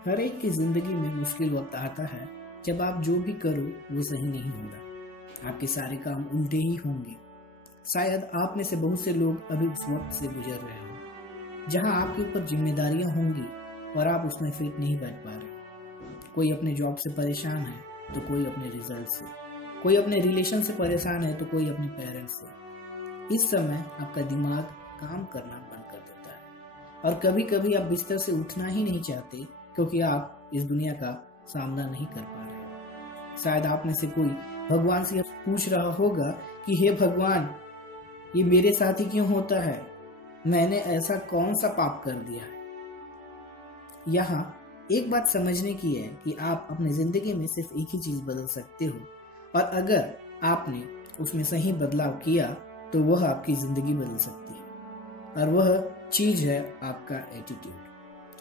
हर एक की जिंदगी में मुश्किल वक्त आता है जब आप जो भी करो वो सही नहीं होगा। आपके सारे काम उल्टे ही होंगे। शायद आप में से बहुत से लोग अभी उस वक्त से गुजर रहे हो जहां आपके ऊपर जिम्मेदारियां होंगी और आप उसमें फिट नहीं बैठ पा रहे। कोई अपने जॉब से परेशान है तो कोई अपने रिजल्ट से, कोई अपने रिलेशन से परेशान है तो कोई अपने पेरेंट्स से। इस समय आपका दिमाग काम करना बंद कर देता है और कभी कभी आप बिस्तर से उठना ही नहीं चाहते क्योंकि आप इस दुनिया का सामना नहीं कर पा रहे। शायद आप में से कोई भगवान से पूछ रहा होगा कि हे भगवान, ये मेरे साथ ही क्यों होता है? मैंने ऐसा कौन सा पाप कर दिया है? यहाँ एक बात समझने की है कि आप अपनी जिंदगी में सिर्फ एक ही चीज बदल सकते हो और अगर आपने उसमें सही बदलाव किया तो वह आपकी जिंदगी बदल सकती है और वह चीज है आपका एटीट्यूड।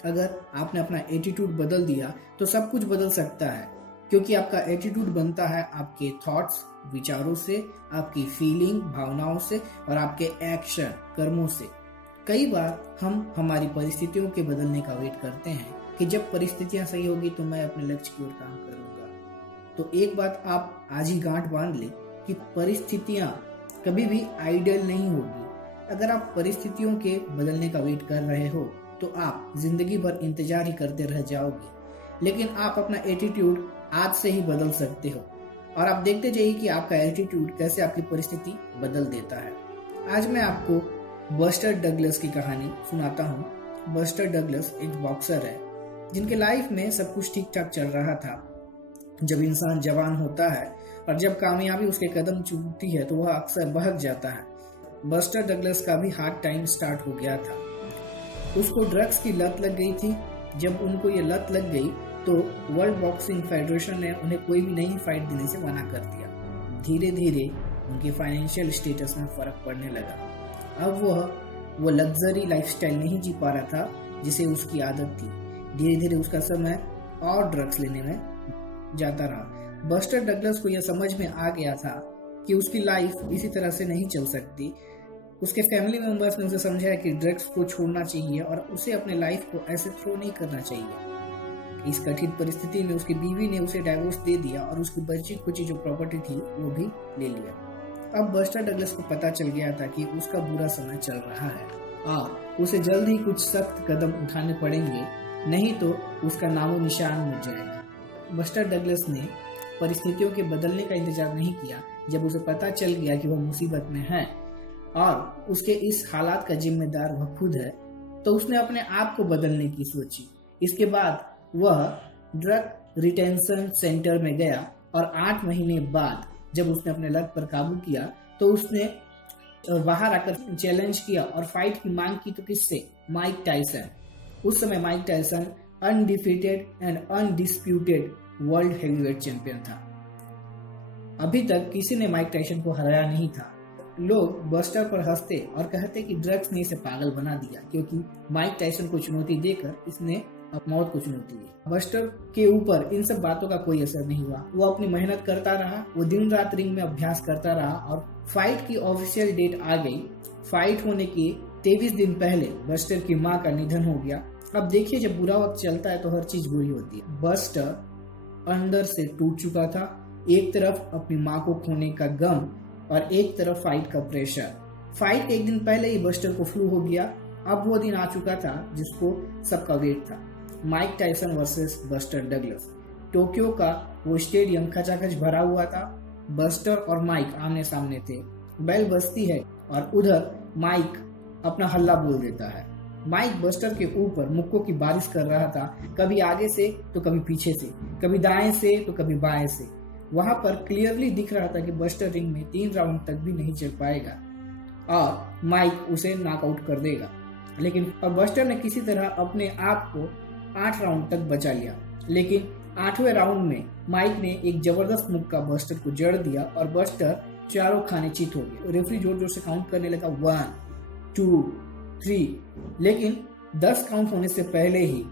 अगर आपने अपना एटीट्यूड बदल दिया तो सब कुछ बदल सकता है, क्योंकि आपका एटीट्यूड बनता है आपके थॉट्स, विचारों से, आपकी फीलिंग, भावनाओं से और आपके एक्शन, कर्मों से। कई बार हम हमारी परिस्थितियों के बदलने का वेट करते हैं कि जब परिस्थितियां सही होगी तो मैं अपने लक्ष्य की ओर काम करूंगा। तो एक बात आप आज ही गांठ बांध ले कि परिस्थितियां कभी भी आइडियल नहीं होगी। अगर आप परिस्थितियों के बदलने का वेट कर रहे हो तो आप जिंदगी भर इंतजार ही करते रह जाओगे। लेकिन आप अपना एटीट्यूड आज से ही बदल सकते हो और आप देखते जाइए कि आपका एटीट्यूड कैसे आपकी परिस्थिति बदल देता है। आज मैं आपको बस्टर डगलस की कहानी सुनाता हूँ। बस्टर डगलस एक बॉक्सर है जिनके लाइफ में सब कुछ ठीक ठाक चल रहा था। जब इंसान जवान होता है और जब कामयाबी उसके कदम चूमती है तो वह अक्सर बहक जाता है। बस्टर डगलस का भी हार्ड टाइम स्टार्ट हो गया था। उसको ड्रग्स की लत लग गई थी। जब उनको ये लत लग गई तो वर्ल्ड बॉक्सिंग फेडरेशन ने उन्हें कोई भी नई फाइट देने से मना कर दिया। धीरे धीरे उनके फाइनेंशियल स्टेटस में फर्क पड़ने लगा। अब वो लग्जरी लाइफस्टाइल नहीं जी पा रहा था जिसे उसकी आदत थी। धीरे धीरे उसका समय और ड्रग्स लेने में जाता रहा। बस्टर डगलस को यह समझ में आ गया था कि उसकी लाइफ इसी तरह से नहीं चल सकती। उसके फैमिली मेंबर्स ने उसे समझाया कि ड्रग्स को छोड़ना चाहिए और उसे अपने लाइफ को ऐसे थ्रो नहीं करना चाहिए। इस कठिन परिस्थिति में उसकी बीवी ने उसे डाइवोर्स दे दिया और उसकी बची खुची जो प्रॉपर्टी थी वो भी ले लिया। अब बस्टर डगलस को पता चल गया था कि उसका बुरा समय चल रहा है और उसे जल्द ही कुछ सख्त कदम उठाने पड़ेंगे, नहीं तो उसका नामो निशान मिट जाएगा। बस्टर डगलस ने परिस्थितियों के बदलने का इंतजार नहीं किया। जब उसे पता चल गया कि वह मुसीबत में है और उसके इस हालात का जिम्मेदार वह खुद है, तो उसने अपने आप को बदलने की सोची। इसके बाद वह ड्रग रिटेंशन सेंटर में गया और 8 महीने बाद जब उसने अपने लत पर काबू किया तो उसने बाहर आकर चैलेंज किया और फाइट की मांग की। तो किससे? Mike Tyson. उस समय Mike Tyson undefeated and undisputed world heavyweight champion था। अभी तक किसी ने माइक टायसन को हराया नहीं था। लोग बस्टर पर हंसते और कहते कि ड्रग्स ने इसे पागल बना दिया, क्योंकि माइक टायसन को चुनौती देकर इसने मौत को चुनौती दी। बस्टर के ऊपर इन सब बातों का कोई असर नहीं हुआ। वो अपनी मेहनत करता रहा। वो दिन रात रिंग में अभ्यास करता रहा और फाइट की ऑफिशियल डेट आ गई। फाइट होने के 23 दिन पहले बस्टर की माँ का निधन हो गया। अब देखिए, जब बुरा वक्त चलता है तो हर चीज बुरी होती है। बस्टर अंदर से टूट चुका था। एक तरफ अपनी माँ को खोने का गम और एक तरफ फाइट का प्रेशर। फाइट के एक दिन पहले ही बस्टर को फ्लू हो गया। अब वो दिन आ चुका था जिसको सबका वेट था। Mike Tyson versus buster Douglas. Tokyo का वो स्टेडियम खचाखच भरा हुआ था। बस्टर और माइक आमने सामने थे। बेल बजती है और उधर माइक अपना हल्ला बोल देता है। माइक बस्टर के ऊपर मुक्कों की बारिश कर रहा था, कभी आगे से तो कभी पीछे से, कभी दाएं से तो कभी बाएं से। वहां पर क्लियरली दिख रहा था कि बस्टर रिंग में 3 राउंड तक भी नहीं चल पाएगा और माइक उसे नॉकआउट कर देगा। लेकिन अब बस्टर ने किसी तरह अपने आप को 8 राउंड तक बचा लिया। लेकिन 8वें राउंड में माइक ने एक जबरदस्त मुक्का बस्टर को जड़ दिया और बस्टर चारों खाने चित हो गए। रेफरी जोर जोर से काउंट करने लगा 1 2 3, लेकिन 10 काउंट होने से पहले ही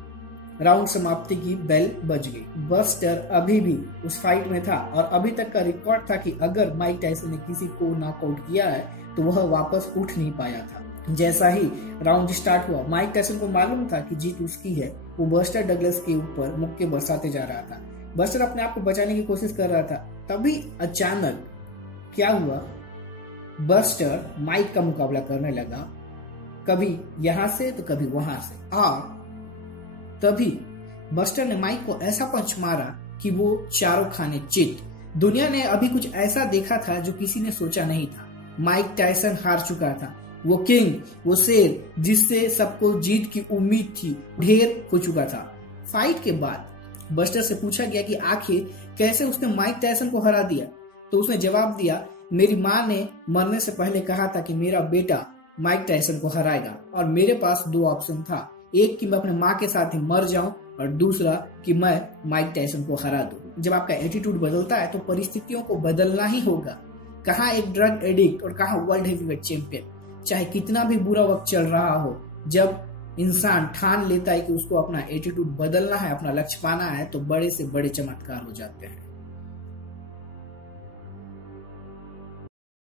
राउंड समाप्ति की बेल बज गई। बस्टर अभी भी उस फाइट में था और अभी तक का रिकॉर्ड था कि अगर माइक टायसन ने किसी को नॉकआउट किया है तो वह वापस उठ नहीं पाया था। जैसा ही राउंड स्टार्ट हुआ, माइक टायसन को मालूम था कि जीत उसकी है। वो बस्टर डगलस के ऊपर मुक्के बरसाते जा रहा था। बस्टर अपने आप को बचाने की कोशिश कर रहा था। तभी अचानक क्या हुआ, बस्टर माइक का मुकाबला करने लगा, कभी यहां से तो कभी वहां से। और तभी बस्टर ने माइक को ऐसा पंच मारा कि वो चारों खाने चित। दुनिया ने अभी कुछ ऐसा देखा था जो किसी ने सोचा नहीं था। माइक टायसन हार चुका था। वो किंग, वो शेर जिससे सबको जीत की उम्मीद थी, ढेर हो चुका था। फाइट के बाद बस्टर से पूछा गया कि आखिर कैसे उसने माइक टायसन को हरा दिया, तो उसने जवाब दिया, मेरी माँ ने मरने से पहले कहा था कि मेरा बेटा माइक टायसन को हराएगा और मेरे पास दो ऑप्शन था, एक कि मैं अपने माँ के साथ ही मर जाऊं और दूसरा कि मैं माइक टायसन को हरा दूं। जब आपका एटीट्यूड बदलता है तो परिस्थितियों को बदलना ही होगा। कहाँ एक ड्रग एडिक्ट और कहाँ वर्ल्ड हेवीवेट चैंपियन। चाहे कितना भी बुरा वक्त चल रहा हो, जब इंसान ठान लेता है कि उसको अपना एटीट्यूड बदलना है, अपना लक्ष्य पाना है, तो बड़े से बड़े चमत्कार हो जाते हैं।